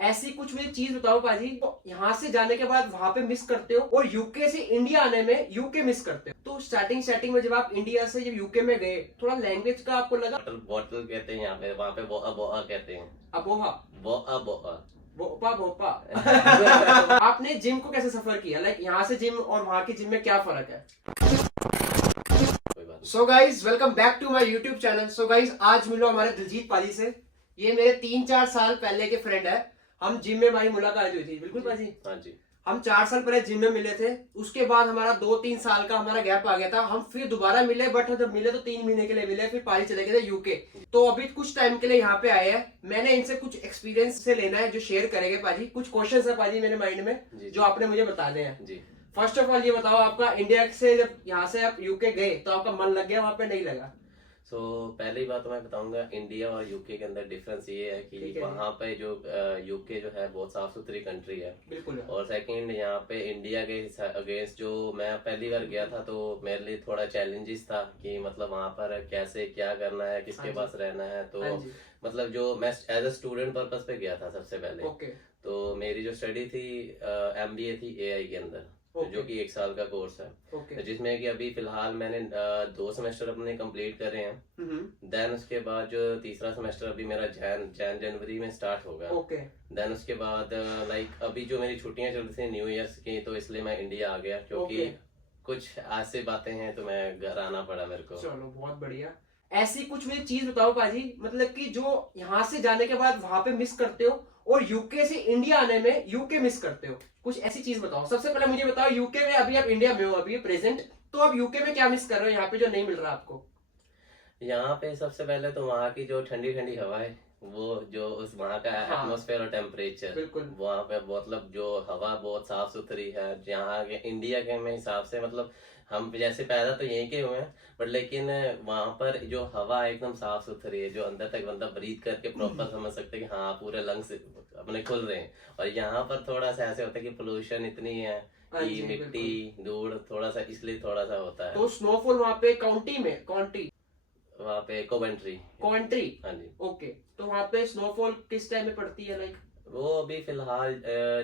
ऐसी कुछ मुझे चीज बताओ पाजी, तो यहाँ से जाने के बाद वहां पे मिस करते हो और यूके से इंडिया आने में यूके मिस करते हो। तो स्टार्टिंग में जब आप इंडिया से जब यूके में गए, थोड़ा लैंग्वेज का आपको लगा? बॉटल बॉटल कहते हैं यहाँ पे, वहाँ पे बोआ बोआ कहते हैं। अबोहा, बोआ बोआ। भोपा भोपा। आपने जिम को कैसे सफर किया? लाइक यहाँ से जिम और वहाँ की जिम में क्या फर्क है? कोई बात so guys, welcome back to my YouTube channel. So guys, आज मिलो हमारे दिलजीत पाजी से। ये मेरे 3-4 साल पहले के फ्रेंड है। हम जिम में हमारी मुलाकात हुई थी। बिल्कुल पाजी? हाँ जी। हम 4 साल पहले जिम में मिले थे। उसके बाद हमारा 2-3 साल का हमारा गैप आ गया था। हम फिर दोबारा मिले, बट जब मिले तो 3 महीने के लिए मिले। फिर पाजी चले गए थे यूके। तो अभी कुछ टाइम के लिए यहाँ पे आए हैं। मैंने इनसे कुछ एक्सपीरियंस से लेना है जो शेयर करेंगे पाजी। कुछ क्वेश्चन है पाजी मेरे माइंड में जो आपने मुझे बताने हैं जी। फर्स्ट ऑफ ऑल ये बताओ, आपका इंडिया से जब यहाँ से आप यूके गए तो आपका मन लग गया वहां पे, नहीं लगा? पहली बात तो मैं बताऊंगा, इंडिया और यूके के अंदर डिफरेंस ये है कि वहाँ पे जो यूके जो है बहुत साफ सुथरी कंट्री है। बिल्कुल। और सेकंड, यहाँ पे इंडिया के अगेंस्ट जो मैं पहली बार गया था तो मेरे लिए थोड़ा चैलेंजेस था कि मतलब वहाँ पर कैसे क्या करना है, किसके पास रहना है। तो मतलब जो मैं एज अ स्टूडेंट पर्पस पे गया था सबसे पहले। तो मेरी जो स्टडी थी MBA थी AI के अंदर, जो कि 1 साल का कोर्स है, जिसमें कि अभी फिलहाल मैंने 2 सेमेस्टर अपने कंप्लीट करे हैं। देन उसके बाद जो तीसरा सेमेस्टर अभी मेरा जनवरी में स्टार्ट होगा। देन उसके बाद लाइक अभी जो मेरी छुट्टियां चल रही थी न्यू ईयर्स की, तो इसलिए मैं इंडिया आ गया क्योंकि कुछ ऐसी बातें हैं तो मैं घर आना पड़ा मेरे को। चलो बहुत बढ़िया। ऐसी कुछ मुझे चीज बताओ पाजी, मतलब कि जो यहाँ से जाने के बाद वहां पे मिस करते हो और यूके से इंडिया आने में यूके मिस करते हो। कुछ ऐसी चीज बताओ। सबसे पहले मुझे बताओ, यूके में अभी आप इंडिया में हो अभी प्रेजेंट, तो आप यूके में क्या मिस कर रहे हो यहाँ पे जो नहीं मिल रहा आपको? यहाँ पे सबसे पहले तो वहाँ की जो ठंडी ठंडी हवा है, वो जो उस वहाँ का एटमॉस्फेयर और टेम्परेचर, वहाँ पे मतलब जो हवा बहुत साफ सुथरी है। यहाँ के इंडिया के में हिसाब से मतलब हम जैसे पैदा तो यहीं के हुए हैं, बट लेकिन वहाँ पर जो हवा एकदम साफ सुथरी है, जो अंदर तक बंदा ब्रीथ करके प्रॉपर समझ सकते हैं कि हाँ पूरे लंग्स अपने खुल रहे हैं। और यहाँ पर थोड़ा सा ऐसे होता है कि पोल्यूशन इतनी है कि मिट्टी धूल थोड़ा सा, इसलिए थोड़ा सा होता है। तो स्नोफॉल वहाँ पे काउंटी वहाँ पे कोवेंट्री। हाँ जी। ओके। तो वहाँ पे स्नोफॉल किस टाइम में पड़ती है? लाइक वो अभी फिलहाल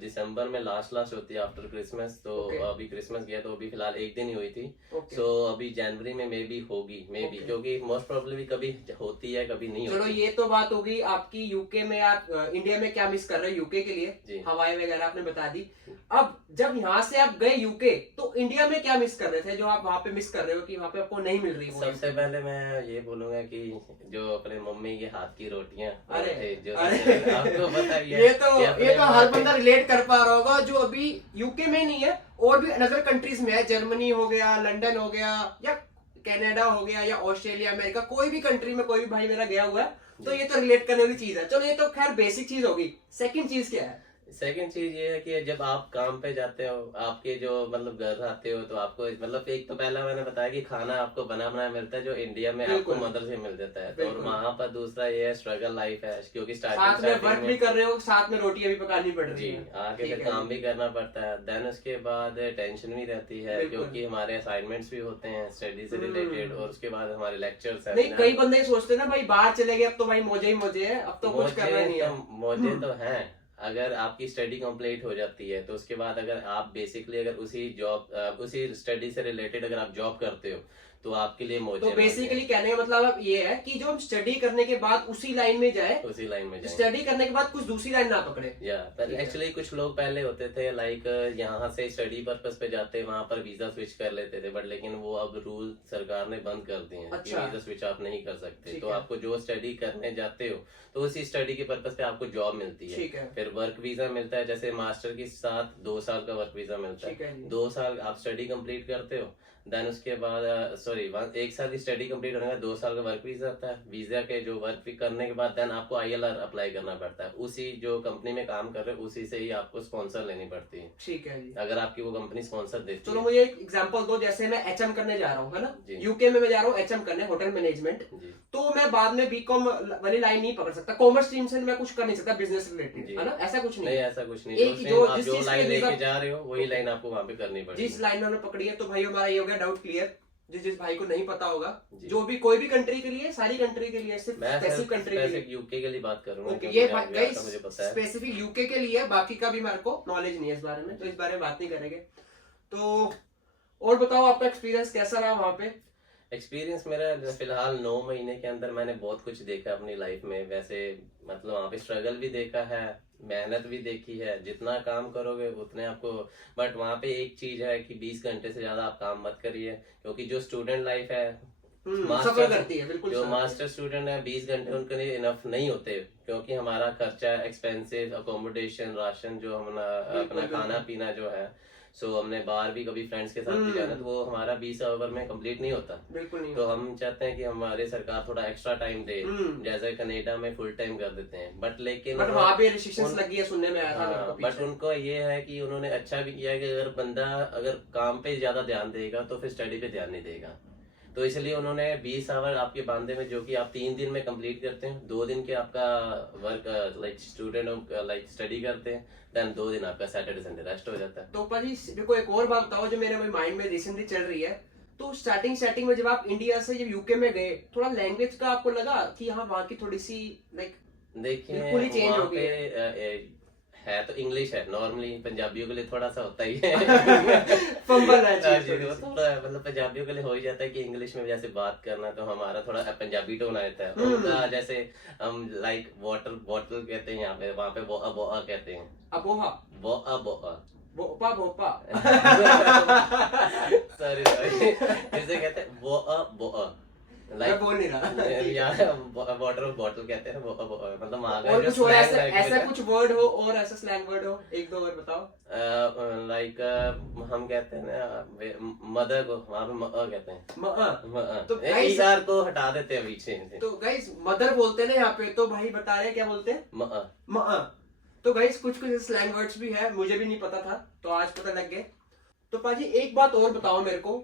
दिसंबर में लास्ट होती है आफ्टर क्रिसमस। तो अभी क्रिसमस गया तो अभी फिलहाल 1 दिन ही हुई थी। सो अभी जनवरी में मे बी होगी, क्योंकि मोस्ट प्रोबेबली कभी होती है कभी नहीं होती। चलो ये तो बात होगी आपकी यूके में। आप इंडिया में क्या मिस कर रहे हो यूके के लिए? हवाएं वगैरह आपने बता दी। अब जब यहाँ से आप गए यूके तो इंडिया में क्या मिस कर रहे थे जो आप वहाँ पे मिस कर रहे हो कि वहाँ पे आपको नहीं मिल रही? सबसे पहले मैं ये बोलूंगा कि जो अपने मम्मी के हाथ की रोटियां, जो आपको बताइए, ये तो हर बंदा रिलेट कर पा रहा होगा जो अभी यूके में नहीं है और भी अनदर कंट्रीज में है। जर्मनी हो गया, लंदन हो गया, या कनाडा हो गया, या ऑस्ट्रेलिया, अमेरिका, कोई भी कंट्री में कोई भी भाई मेरा गया हुआ है, तो ये तो रिलेट करने वाली चीज है। चलो ये तो खैर बेसिक चीज होगी। सेकंड चीज क्या है? सेकंड चीज ये है कि जब आप काम पे जाते हो, आपके जो मतलब घर आते हो, तो आपको मतलब एक तो पहला मैंने बताया कि खाना आपको बना बनाया मिलता है जो इंडिया में आपको मदर से मिल जाता है। तो और वहाँ पर दूसरा ये है स्ट्रगल लाइफ है, क्योंकि साथ में वर्क भी कर रहे हो, साथ में रोटियां भी पकानी पड़ रही है, आके फिर काम भी करना पड़ता है। देन उसके बाद टेंशन भी रहती है क्योंकि हमारे असाइनमेंट्स भी होते हैं स्टडी से रिलेटेड, और उसके बाद हमारे लेक्चर्स हैं। नहीं, कई बंदे सोचते हैं ना भाई बाहर चले गए अब तो भाई मौजे ही मौजे है, अब तो कुछ करना नहीं है। मौजे तो हैं अगर आपकी स्टडी कंप्लीट हो जाती है, तो उसके बाद अगर आप बेसिकली अगर उसी स्टडी से रिलेटेड अगर आप जॉब करते हो तो आपके लिए मौज। तो बेसिकली कहने का मतलब अब ये है कि जो हम स्टडी करने के बाद उसी लाइन में जाए, स्टडी करने के बाद कुछ दूसरी लाइन ना पकड़े। एक्चुअली कुछ लोग पहले होते थे लाइक यहाँ से स्टडी पर्पस पे जाते, वहाँ पर वीजा स्विच कर लेते थे, बट लेकिन वो अब रूल सरकार ने बंद कर दिए हैं कि वीजा स्विच आप नहीं कर सकते। तो आपको जो स्टडी करने जाते हो तो उसी स्टडी के पर्पस पे आपको जॉब मिलती है। फिर वर्क वीजा मिलता है, जैसे मास्टर के साथ 2 साल का वर्क वीजा मिलता है। 2 साल आप स्टडी कंप्लीट करते हो, देन उसके बाद 1 साल की स्टडी कंप्लीट होने के बाद 2 साल का वर्क वीजा आता है। वीजा के जो वर्क करने के बाद देन आपको ILR अप्लाई करना पड़ता है। उसी जो कंपनी में काम कर रहे हो उसी से ही आपको स्पॉन्सर लेनी पड़ती है। ठीक है जी, अगर आपकी वो कंपनी स्पॉन्सर देती है। चलो मुझे एक एग्जांपल दो। जैसे मैं HM करने जा रहा हूँ, है ना, यूके में मैं जा रहा हूँ HM करने, होटल मैनेजमेंट। तो मैं बाद में BCom वाली लाइन नहीं पकड़ सकता, कॉमर्स स्ट्रीम से मैं कुछ कर नहीं सकता बिजनेस रिलेटेड, है ना? ऐसा कुछ नहीं, ऐसा कुछ नहीं। जो लाइन लेके जा रहे हो वही लाइन आपको वहाँ पे करनी पड़ेगी। जिस लाइन में पकड़ी है। तो भाई हमारा ये हो गया डाउट क्लियर। जिस भाई को नहीं पता होगा, जी। जो भी कोई भी कंट्री के लिए, सारी कंट्री के लिए, सिर्फ मैं स्पेसिफिक कंट्री के लिए? यूके के लिए बात करूंगा ओके, क्योंकि ये मैं गया गाइस था, मुझे पता है। स्पेसिफिक यूके के लिए, बाकी का भी मेरे को नॉलेज नहीं है इस बारे में, तो इस बारे में बात नहीं करेंगे। तो और बताओ आपका एक्सपीरियंस कैसा रहा वहाँ पे? एक्सपीरियंस मेरा फिलहाल 9 महीने के अंदर मैंने बहुत कुछ देखा अपनी लाइफ में। वैसे मतलब वहाँ पे स्ट्रगल भी देखा है, मेहनत भी देखी है। जितना काम करोगे उतने आपको, बट वहाँ पे एक चीज है कि 20 घंटे से ज्यादा आप काम मत करिए, क्योंकि जो स्टूडेंट लाइफ है, सफर करती है, बिल्कुल जो सफर मास्टर स्टूडेंट है, 20 घंटे उनके लिए इनफ नहीं होते, क्योंकि हमारा खर्चा, एक्सपेंसिव, अकोमोडेशन, राशन, जो हमारा अपना बिल्कुल। खाना पीना जो है, सो हमने बाहर भी कभी फ्रेंड्स के साथ भी जाना, तो वो हमारा 20 आवर में कंप्लीट नहीं होता। बिल्कुल नहीं तो हम चाहते हैं कि हमारे सरकार थोड़ा एक्स्ट्रा टाइम दे, जैसे कनाडा में फुल टाइम कर देते हैं, बट लेकिन बट वहाँ पे रिस्ट्रिक्शंस लगी है, सुनने में आया था मेरे को बट पीछे। उनको ये है कि उन्होंने अच्छा भी किया कि अगर बंदा अगर काम पे ज्यादा ध्यान देगा तो फिर स्टडी पे ध्यान नहीं देगा। तो इसलिए उन्होंने 20 आवर आपके बांधे में, जो कि आप 3 दिन में कंप्लीट करते हैं, 2 दिन के आपका work like student like study करते हैं, देन 2 दिन आपका सैटरडे संडे रेस्ट हो जाता है। तो पाजी मेरे को एक और बात बताओ जो मेरे माइंड में रिसेंटली चल रही है। तो स्टार्टिंग में जब आप इंडिया से जब यूके में गए, थोड़ा लैंग्वेज का आपको लगा कि हाँ वहाँ की थोड़ी सी लाइक देखिए बिल्कुल ही चेंज वहाँ हो गई पे है तो इंग्लिश है, नॉर्मली पंजाबियों के लिए थोड़ा सा होता ही है फंबल है हाँ चीज़ जी, थोड़ी वो सी। थोड़ा मतलब पंजाबियों के लिए हो ही जाता है कि इंग्लिश में जैसे बात करना, तो हमारा थोड़ा पंजाबी टोन आता है। उनका जैसे हम लाइक वाटर बॉटल कहते हैं यहाँ पे, वहाँ पे बोआ बोआ कहते हैं। अपोहा, बोआ बोआ भोपा भोपा। सॉरी सॉरी, जिसे कहते हैं बोआ बोआ, मैं बोल नहीं रहा। यहाँ वाटर बॉटल कहते हैं बोआ बोआ, मतलब वहाँ का और जो कुछ और slang ऐसा language ऐसा है। कुछ वर्ड हो, और ऐसा स्लैंग वर्ड हो, एक दो और बताओ। लाइक हम कहते हैं ना मदर को वहाँ पे कहते हैं तो तो guys- ईआर को हटा देते हैं पीछे से। तो गाइस मदर बोलते हैं ना यहाँ पे, तो भाई बता रहे हैं क्या बोलते हैं? म तो गाइस कुछ कुछ स्लैंग वर्ड्स भी है, मुझे भी नहीं पता था, तो आज पता लग गए। तो पाजी एक बात और बताओ मेरे को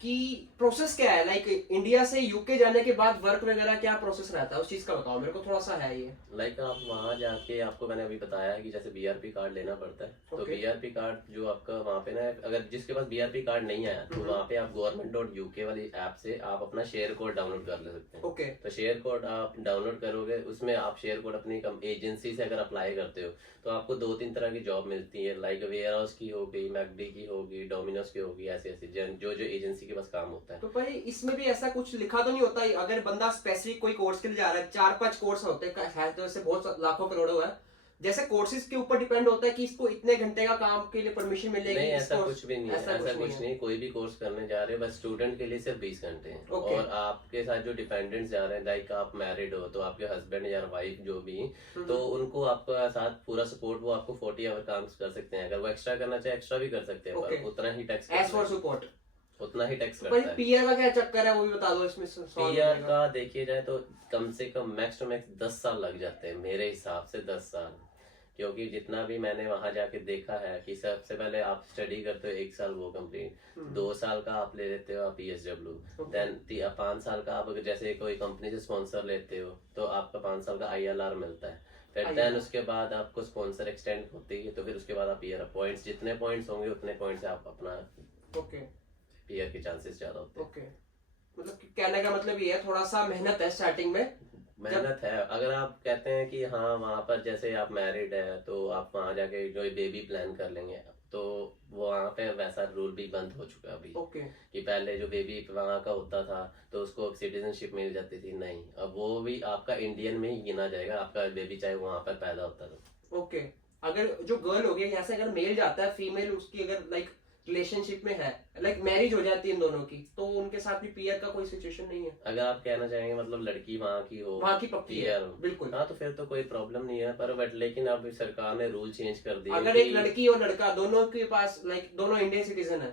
कि प्रोसेस क्या है, लाइक इंडिया से यूके जाने के बाद वर्क वगैरह क्या प्रोसेस रहता है, उस चीज का बताओ मेरे को, थोड़ा सा है ये। लाइक आप वहाँ जाके, आपको मैंने अभी बताया है कि जैसे बीआरपी कार्ड लेना पड़ता है। तो Okay. बीआरपी कार्ड जो आपका वहाँ पे ना, अगर जिसके पास बीआरपी कार्ड नहीं आया तो वहाँ पे आप government.uk वाली ऐप से आप अपना शेयर कोड डाउनलोड कर ले सकते हैं। ओके तो शेयर कोड आप डाउनलोड करोगे, उसमें आप शेयर कोड अपनी एजेंसी से अगर अप्लाई करते हो तो आपको 2-3 तरह की जॉब मिलती है, लाइक वेयर हाउस की हो गई, मैकडी की होगी, डोमिनोज की होगी, ऐसी ऐसी जो जो एजेंसी के पास काम होता है। तो भाई इसमें भी ऐसा कुछ लिखा तो नहीं होता, अगर बंदा स्पेसिफिक कोई कोर्स के लिए जा रहा है, 4-5 कोर्स होते हैं तो ऐसे बहुत लाखों करोड़ों है, जैसे कोर्सेज के ऊपर डिपेंड होता है कि इसको इतने घंटे का काम के लिए परमिशन मिलेगी? नहीं, इस ऐसा course- कुछ भी नहीं है, ऐसा ऐसा कुछ कुछ नहीं। कोई भी कोर्स करने जा रहे हो, बस स्टूडेंट के लिए सिर्फ 20 घंटे हैं। Okay. और आपके साथ जो डिपेंडेंट्स जा रहे हैं, लाइक आप मैरिड हो तो आपके हस्बैंड या वाइफ जो भी, तो उनको आपका साथ पूरा सपोर्ट, वो आपको 40 आवर काम कर सकते हैं। अगर वो एक्स्ट्रा करना चाहे एक्स्ट्रा भी कर सकते हैं, Okay. पर उतना ही टैक्स एज फॉर सपोर्ट। उतना ही टैक्स भाई करता है। पीआर का क्या चक्कर है वो भी बता दो इसमें, solve हो पीआर जाएगा। का देखिए जाए तो कम से कम मैक्स टू मैक्स 10 साल लग जाते हैं मेरे हिसाब से, 10 साल। क्योंकि जितना भी मैंने वहां जाके देखा है कि सबसे पहले आप स्टडी करते हो 1 साल वो कंप्लीट, 2 साल का आप ले लेते हो आप PSW, देन 5 साल का आप अगर जैसे कोई कंपनी से स्पॉन्सर लेते हो तो आपका 5 साल का ILR मिलता है। फिर देन उसके बाद आपको स्पॉन्सर एक्सटेंड होती है, तो फिर उसके बाद आप पीआर पॉइंट्स, जितने पॉइंट्स होंगे उतने पॉइंट्स से आप अपना ओके पीआर के चांसेस ज्यादा होते हैं। ओके, मतलब कि कहने का मतलब ये है थोड़ा सा मेहनत है स्टार्टिंग में। मेहनत है। अगर आप कहते हैं कि हाँ वहाँ पर जैसे आप मैरिड है तो आप वहाँ जाके जो बेबी प्लान कर लेंगे, तो वो वहाँ पे वैसा रूल भी बंद हो चुका है अभी। ओके कि पहले जो बेबी वहाँ का होता था तो उसको सिटीजनशिप मिल जाती थी, नहीं, अब वो भी आपका इंडियन में ही गिना जाएगा, आपका बेबी चाहे वहाँ पर पैदा होता था। ओके, अगर जो गर्ल हो गया यहाँ से, अगर मेल जाता है, फीमेल उसकी अगर लाइक रिलेशनशिप में है, लाइक मैरिज हो जाती है इन दोनों की, तो उनके साथ भी पीआर का कोई सिचुएशन नहीं है? अगर आप कहना चाहेंगे मतलब लड़की वहाँ की हो, वहाँ की पक्की है, PR, बिल्कुल। हाँ, तो फिर तो कोई प्रॉब्लम नहीं है। पर बट लेकिन अब सरकार ने रूल चेंज कर दिया अगर एक लड़की और लड़का दोनों के पास लाइक दोनों इंडियन सिटीजन है,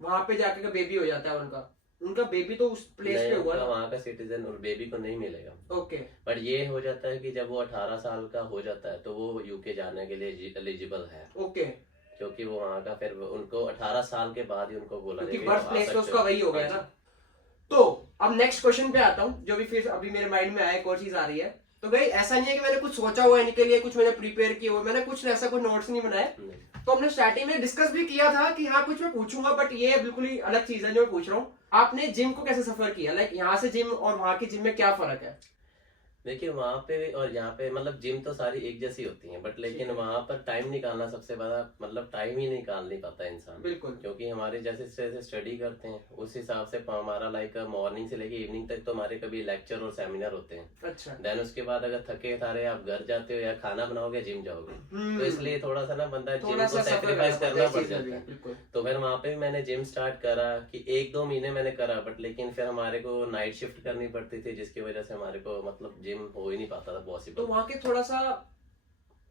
वहाँ पे जाके का बेबी हो जाता है, उनका बेबी तो उस प्लेस पे हुआ ना, वहाँ का सिटीजन और बेबी को नहीं मिलेगा। ओके बट ये हो जाता है कि जब वो 18 साल का हो जाता है तो वो यूके जाने के लिए एलिजिबल है, ओके, क्योंकि वो वहाँ का फिर उनको 18 साल के बाद ही उनको बोला क्योंकि जाएगा बर्थ प्लेस तो उसका वही हो गया ना। तो अब नेक्स्ट क्वेश्चन पे आता हूँ, जो भी फिर अभी मेरे माइंड में आया, एक और चीज आ रही है तो भाई ऐसा नहीं है कि मैंने कुछ सोचा हुआ है इनके लिए, कुछ मैंने प्रिपेयर किया हुआ है, मैंने कुछ ऐसा कोई नोट्स नहीं बनाए। तो हमने स्टार्टिंग में डिस्कस भी किया था कि हाँ कुछ मैं पूछूंगा, बट ये बिल्कुल ही अलग चीज है जो मैं पूछ रहा हूँ। आपने जिम को कैसे सफर किया, लाइक यहाँ से जिम और वहाँ की जिम में क्या फर्क है? देखिए वहाँ पे और यहाँ पे मतलब जिम तो सारी एक जैसी होती हैं, बट लेकिन वहाँ पर टाइम निकालना सबसे बड़ा मतलब टाइम ही निकाल नहीं पाता इंसान। बिल्कुल। क्योंकि हमारे जैसे जैसे स्टडी करते हैं उस हिसाब से हमारा लाइक मॉर्निंग से लेके इवनिंग तक तो हमारे कभी लेक्चर और सेमिनार होते हैं। अच्छा। देन उसके बाद अगर थके थारे आप घर जाते हो या खाना बनाओगे जिम जाओगे, तो इसलिए थोड़ा सा ना बंदा जिम को सेक्रीफाइस करना पड़ जाता है। तो फिर वहाँ पे भी मैंने जिम स्टार्ट करा कि 1-2 महीने मैंने करा, बट लेकिन फिर हमारे को नाइट शिफ्ट करनी पड़ती थी, जिसकी वजह से हमारे को मतलब जिम हो ही नहीं पाता था पॉसिबल। तो वहाँ के थोड़ा सा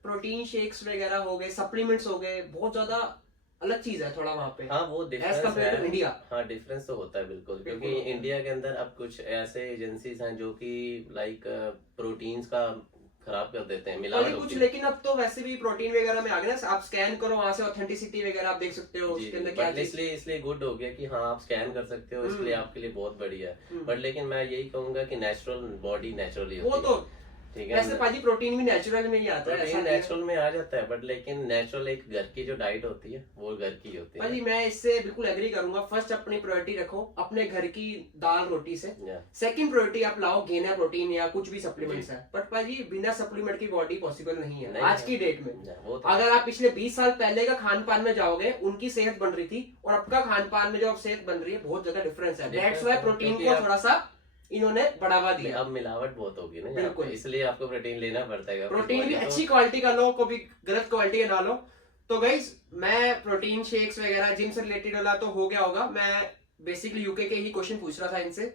प्रोटीन शेक्स वगैरह हो गए, सप्लीमेंट्स हो गए, बहुत ज्यादा अलग चीज है थोड़ा वहाँ पे। हाँ वो डिफरेंस है इंडिया। हाँ डिफरेंस तो होता है बिल्कुल, क्योंकि इंडिया के अंदर अब कुछ ऐसे एजेंसीज हैं जो कि लाइक प्रोटीन्स का खराब कर देते हैं, मिलावट कुछ। होती है। लेकिन अब तो वैसे भी प्रोटीन वगैरह में आ गए ना, आप स्कैन करो वहां से ऑथेंटिसिटी वगैरह आप देख सकते हो उसके अंदर क्या चीज। इसलिए गुड हो गया कि हाँ आप स्कैन कर सकते हो, इसलिए आपके लिए बहुत बढ़िया है। बट लेकिन मैं यही कहूंगा कि नेचुरल बॉडी नेचुरली वो होती तो है, ठीक है। वैसे पाजी प्रोटीन भी नेचुरल में ही आता है, प्रोटीन नेचुरल में आ जाता है, बट लेकिन नेचुरल एक घर की जो डाइट होती है वो घर की होती है। पाजी मैं इससे बिल्कुल एग्री करूंगा। फर्स्ट अपनी प्रायोरिटी रखो अपने घर की दाल रोटी से। सेकंड प्रायोरिटी आप लाओ गेनर प्रोटीन या कुछ भी सप्लीमेंट्स है, बट पाजी बिना सप्लीमेंट की बॉडी पॉसिबल नहीं है आज की डेट में। अगर आप पिछले 20 साल पहले का खान पान में जाओगे, उनकी सेहत बन रही थी और अब का खान पान में जो अब सेहत बन रही है, बहुत ज्यादा डिफरेंस है। दैट्स व्हाई प्रोटीन को थोड़ा सा इन्होंने बढ़ावा दिया। अब मिलावट बहुत होगी ना बिल्कुल, इसलिए आपको प्रोटीन लेना पड़ता है। प्रोटीन भी अच्छी क्वालिटी का लो, कभी गलत क्वालिटी का ना लो। तो गाइस मैं प्रोटीन शेक्स वगैरह जिम से रिलेटेड वाला तो हो गया होगा। मैं बेसिकली यूके के ही क्वेश्चन पूछ रहा था इनसे।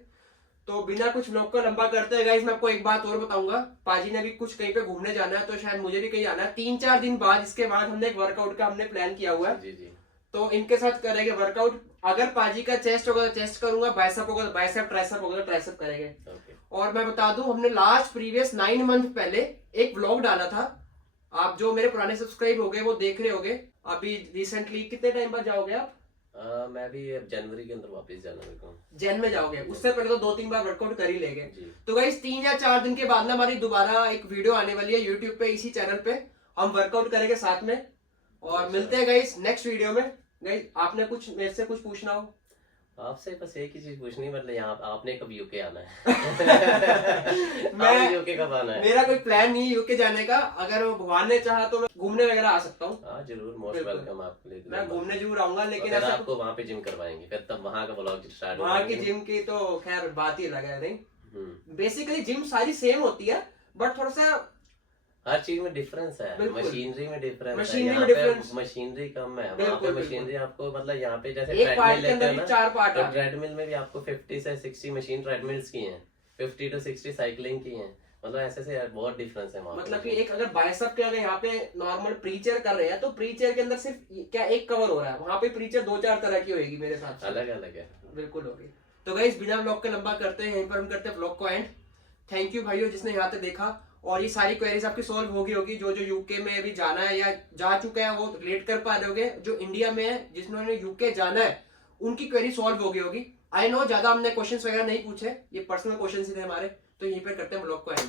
तो बिना कुछ व्लॉग को लंबा करते हैं गाइस, मैं आपको एक बात और बताऊंगा। पाजी ने भी कुछ कहीं पे घूमने जाना है, तो शायद मुझे भी कहीं जाना है 3-4 दिन बाद। इसके बाद हमने एक वर्कआउट का हमने प्लान किया हुआ है। जी। तो इनके साथ करेंगे वर्कआउट। अगर पाजी का चेस्ट होगा तो चेस्ट करूंगा, बाइसेप होगा तो बाइसेप, ट्राइसेप होगा तो ट्राइसेप करेंगे। और मैं बता दूं हमने लास्ट प्रीवियस 9 मंथ पहले एक व्लॉग डाला था। आप जो मेरे पुराने सब्सक्राइब हो गए वो देख रहे होगे। अभी रिसेंटली कितने टाइम बाद जाओगे आप? मैं भी जनवरी के अंदर वापस जाना मेरे को। जैन में जाओगे, उससे पहले तो 2-3 बार वर्कआउट कर ही लेंगे। तो गाइस 3 या 4 दिन के बाद ना हमारी दोबारा एक वीडियो आने वाली है यूट्यूब पे, इसी चैनल पे हम वर्कआउट करेंगे साथ में। और मिलते हैं गाइस नेक्स्ट वीडियो में। गाइस आपने कुछ मेरे से कुछ पूछना हो? आपसे बस एक ही चीज पूछनी, मतलब यहाँ आपने कब यूके आना है? मैं यूके कब आना है? मेरा कोई प्लान नहीं है यूके जाने का। अगर भगवान ने चाहा तो मैं घूमने वगैरह आ सकता हूँ। हाँ जरूर, मोस्ट वेलकम आपके लिए। मैं घूमने जरूर आऊंगा, लेकिन ऐसा आपको वहाँ पे जिम करवाएंगे, फिर तब वहाँ का व्लॉग स्टार्ट। वहाँ की जिम की तो खैर बात ही अलग है। नहीं बेसिकली जिम सारी सेम होती है, बट थोड़ा सा हर चीज में डिफरेंस है। मशीनरी में डिफरेंस है, यहाँ पे मशीनरी कम है, वहाँ पे मशीनरी आपको मतलब यहाँ पे जैसे एक पार्ट के अंदर भी 4 पार्ट है। ट्रेडमिल में भी आपको 50 से 60 मशीन ट्रेडमिल्स की हैं, 50 to 60 साइकिलिंग की हैं, मतलब ऐसे से बहुत डिफरेंस है वहाँ। मतलब कि एक अगर बाइसेप के अगर यहाँ पे नॉर्मल प्रीचर कर रहे हैं तो प्रीचर के अंदर सिर्फ क्या एक कवर हो रहा है, वहाँ पे प्रीचर 2-4 तरह की होगी मेरे हिसाब से। अलग अलग है, बिल्कुल होगी। तो गाइस बिना व्लॉग के लंबा करते हैं, यहीं पर हम करते हैं व्लॉग को एंड। थैंक यू भाइयों जिसने यहाँ तक देखा। और ये सारी क्वेरीज आपकी सॉल्व होगी। जो यूके में अभी जाना है या जा चुके हैं वो रिलेट कर पा रहे होगे। जो इंडिया में है जिन्होंने यूके जाना है उनकी क्वेरी सॉल्व होगी। आई नो ज्यादा हमने क्वेश्चंस वगैरह नहीं पूछे, ये पर्सनल क्वेश्चंस ही थे हमारे। तो यहीं पर करते हैं व्लॉग को एंड।